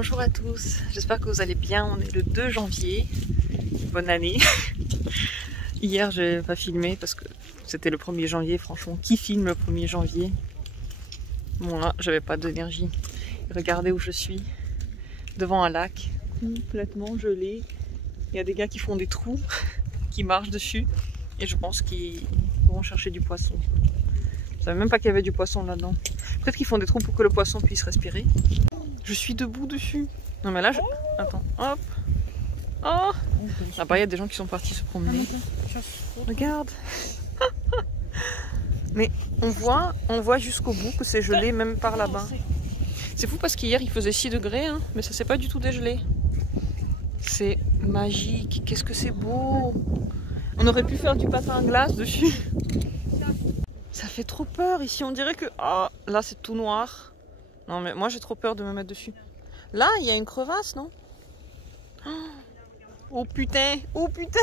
Bonjour à tous, j'espère que vous allez bien. On est le 2 janvier. Bonne année. Hier, j'ai pas filmé parce que c'était le 1er janvier. Franchement, qui filme le 1er janvier? Bon, là, j'avais pas d'énergie. Regardez où je suis, devant un lac, complètement gelé. Il y a des gars qui font des trous, qui marchent dessus, et je pense qu'ils vont chercher du poisson. Je savais même pas qu'il y avait du poisson là-dedans. Peut-être qu'ils font des trous pour que le poisson puisse respirer. Je suis debout dessus. Non mais là, je... Attends, hop. Oh, là-bas, il y a des gens qui sont partis se promener. Regarde. Mais on voit jusqu'au bout que c'est gelé, même par là-bas. C'est fou parce qu'hier, il faisait 6 degrés, hein, mais ça s'est pas du tout dégelé. C'est magique. Qu'est-ce que c'est beau. On aurait pu faire du patin à glace dessus. Ça fait trop peur ici. On dirait que... Oh, là, c'est tout noir. Non, mais moi, j'ai trop peur de me mettre dessus. Là, il y a une crevasse, non? Oh putain! Oh putain!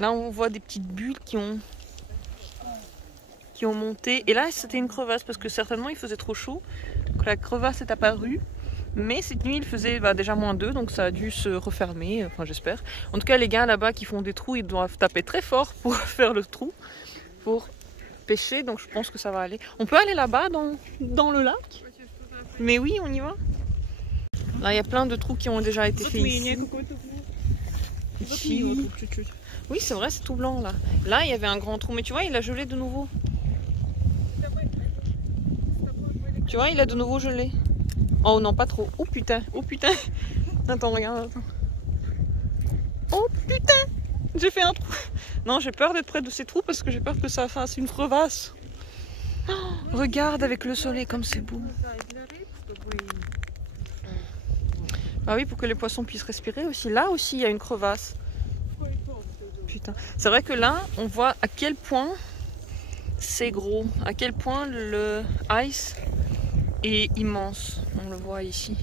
Là, on voit des petites bulles qui ont monté. Et là, c'était une crevasse parce que certainement, il faisait trop chaud. Donc, la crevasse est apparue. Mais cette nuit, il faisait déjà -2, donc ça a dû se refermer. Enfin, j'espère. En tout cas, les gars là-bas qui font des trous, ils doivent taper très fort pour faire le trou. Pour pêcher. Donc, je pense que ça va aller. On peut aller là-bas dans le lac? Mais oui, on y va. Là, il y a plein de trous qui ont déjà été faits ici. Ici. Oui, c'est vrai, c'est tout blanc là. Là, il y avait un grand trou, mais tu vois, il a gelé de nouveau. Tu vois, il a de nouveau gelé. Oh non, pas trop. Oh putain, oh putain. Attends, regarde, attends. Oh putain, j'ai fait un trou. Non, j'ai peur d'être près de ces trous parce que j'ai peur que ça fasse une crevasse. Oh, regarde avec le soleil comme c'est beau. Ah oui, pour que les poissons puissent respirer aussi. Là aussi, il y a une crevasse. Putain. C'est vrai que là, on voit à quel point c'est gros. À quel point le ice est immense. On le voit ici.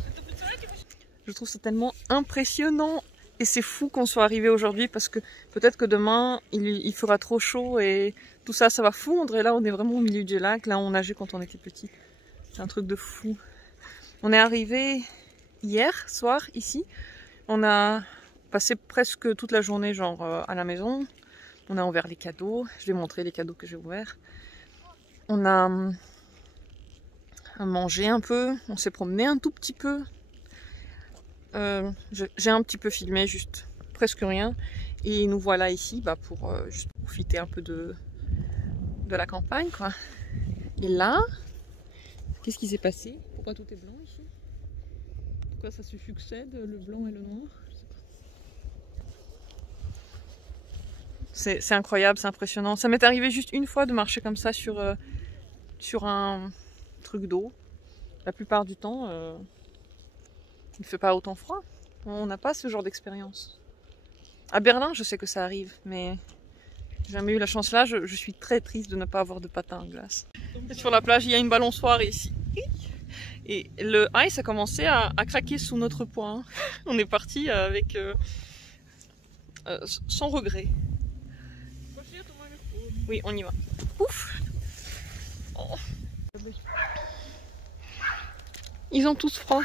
Je trouve ça tellement impressionnant. Et c'est fou qu'on soit arrivé aujourd'hui parce que peut-être que demain, il fera trop chaud et tout ça, ça va fondre. Et là, on est vraiment au milieu du lac. Là, on nageait quand on était petit. C'est un truc de fou. On est arrivé... hier soir ici, on a passé presque toute la journée genre à la maison. On a ouvert les cadeaux. Je vais montrer les cadeaux que j'ai ouverts. On a mangé un peu. On s'est promené un tout petit peu. J'ai un petit peu filmé, juste presque rien. Et nous voilà ici pour juste profiter un peu de la campagne, quoi. Et là, qu'est-ce qui s'est passé? Pourquoi tout est blanc ici? Pourquoi ça se succède, le blanc et le noir? C'est incroyable, c'est impressionnant. Ça m'est arrivé juste une fois de marcher comme ça sur un truc d'eau. La plupart du temps, il ne fait pas autant froid. On n'a pas ce genre d'expérience. À Berlin, je sais que ça arrive, mais j'ai jamais eu la chance là. Je suis très triste de ne pas avoir de patin à glace. Et sur la plage, il y a une balançoire ici. Et le ice a commencé à craquer sous notre poids. Hein. On est parti avec sans regret. Oui, on y va. Ouf. Oh. Ils ont tous froid.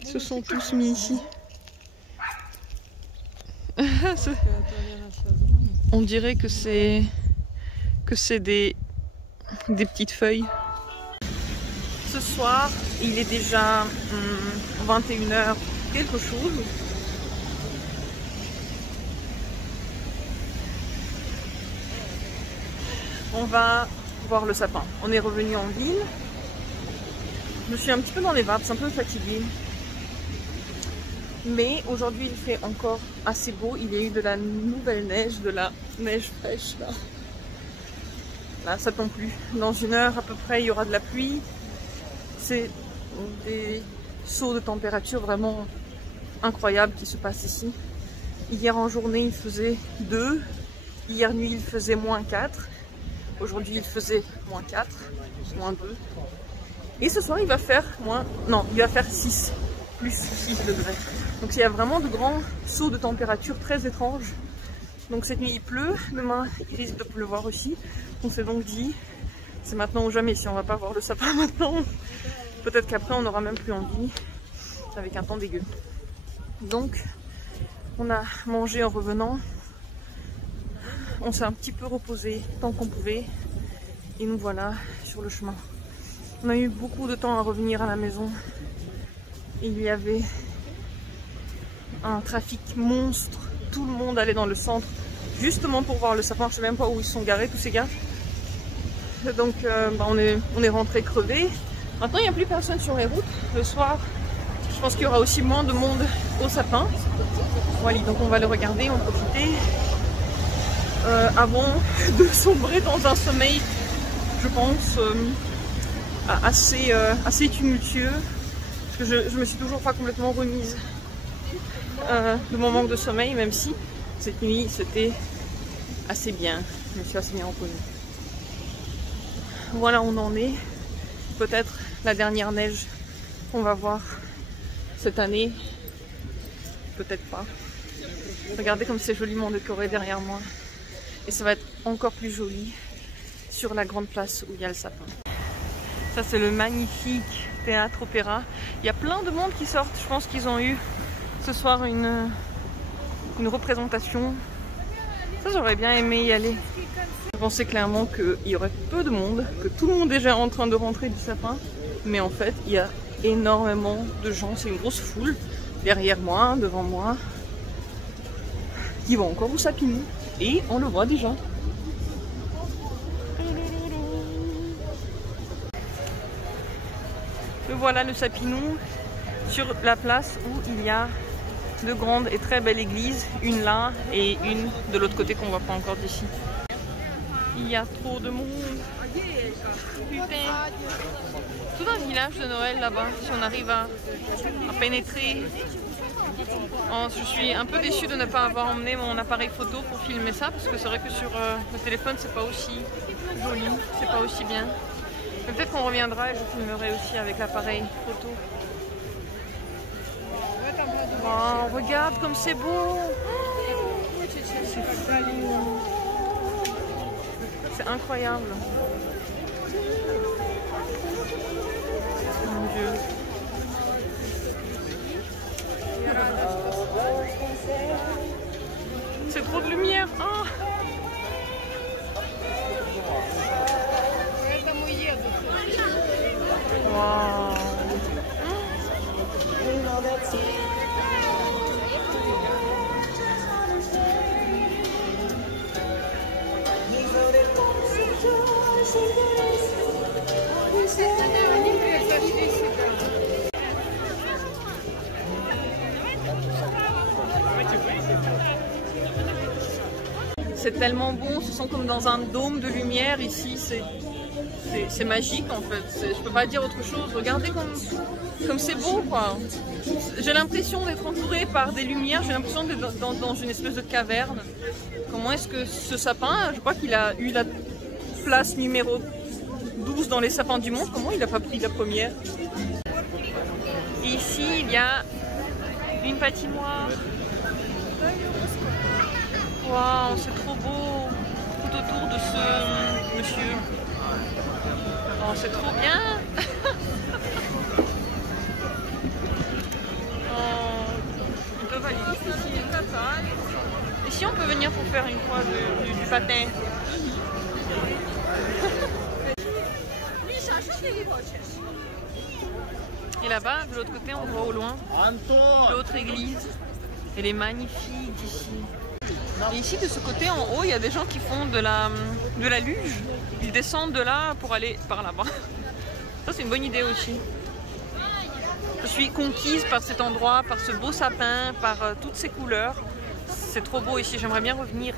Ils se sont tous mis ici. On dirait que c'est des petites feuilles. Ce soir, il est déjà 21h quelque chose. On va voir le sapin. On est revenu en ville. Je suis un petit peu dans les vapes, c'est un peu fatiguée. Mais aujourd'hui, il fait encore assez beau. Il y a eu de la nouvelle neige, de la neige fraîche là. Là, ça tombe plus. Dans 1 heure à peu près, il y aura de la pluie. C'est des sauts de température vraiment incroyables qui se passent ici. Hier en journée, il faisait 2. Hier nuit, il faisait -4. Aujourd'hui, il faisait -4, -2. Et ce soir, il va faire il va faire 6, plus 6 degrés. Donc il y a vraiment de grands sauts de température très étranges. Donc cette nuit, il pleut. Demain, il risque de pleuvoir aussi. On s'est donc dit, c'est maintenant ou jamais. Si on va pas voir le sapin maintenant, Peut-être qu'après on n'aura même plus envie avec un temps dégueu. Donc on a mangé en revenant. On s'est un petit peu reposé tant qu'on pouvait. Et nous voilà sur le chemin. On a eu beaucoup de temps à revenir à la maison. Il y avait un trafic monstre. Tout le monde allait dans le centre justement pour voir le sapin. Je ne sais même pas où ils sont garés tous ces gars. Donc on est rentré crevé. Maintenant il n'y a plus personne sur les routes. Le soir, je pense qu'il y aura aussi moins de monde au sapin. Voilà, donc on va le regarder, en profiter. Avant de sombrer dans un sommeil, je pense, assez tumultueux. Parce que je me suis toujours pas complètement remise de mon manque de sommeil, même si cette nuit c'était assez bien. Je me suis assez bien reposée. Voilà, on en est. Peut-être la dernière neige qu'on va voir cette année. Peut-être pas. Regardez comme c'est joliment décoré derrière moi. Et ça va être encore plus joli sur la grande place où il y a le sapin. Ça c'est le magnifique théâtre opéra. Il y a plein de monde qui sortent. Je pense qu'ils ont eu ce soir une représentation. Ça j'aurais bien aimé y aller. Je pensais clairement qu'il y aurait peu de monde, que tout le monde est déjà en train de rentrer du sapin. Mais en fait il y a énormément de gens. C'est une grosse foule derrière moi, devant moi, qui vont encore au Sapinou. Et on le voit déjà. Le voilà le Sapinou sur la place où il y a de grandes et très belles églises. Une là et une de l'autre côté qu'on ne voit pas encore d'ici. Il y a trop de monde. Putain. Tout un village de Noël là-bas. Si on arrive à pénétrer. Oh, je suis un peu déçue de ne pas avoir emmené mon appareil photo pour filmer ça, parce que c'est vrai que sur le téléphone c'est pas aussi joli, c'est pas aussi bien. Mais peut-être qu'on reviendra et je filmerai aussi avec l'appareil photo. Oh, regarde comme c'est beau! C'est fou! C'est incroyable! Mon Dieu! C'est trop de lumière. Oh. Wow. C'est tellement bon, ce sont comme dans un dôme de lumière ici, c'est magique en fait, je peux pas dire autre chose. Regardez comme c'est beau quoi. J'ai l'impression d'être entourée par des lumières, j'ai l'impression d'être dans une espèce de caverne. Comment est-ce que ce sapin, je crois qu'il a eu la place numéro 12 dans les sapins du monde, comment il n'a pas pris la première? Et ici il y a une patinoire. Waouh, c'est trop beau tout autour de ce monsieur. Oh, c'est trop bien. Oh, ils peuvent aller ici. Ici, on peut venir pour faire une fois du patin. Et là-bas, de l'autre côté, on voit au loin l'autre église. Elle est magnifique ici. Et ici, de ce côté, en haut, il y a des gens qui font de la luge. Ils descendent de là pour aller par là-bas. Ça, c'est une bonne idée aussi. Je suis conquise par cet endroit, par ce beau sapin, par toutes ces couleurs. C'est trop beau ici. J'aimerais bien revenir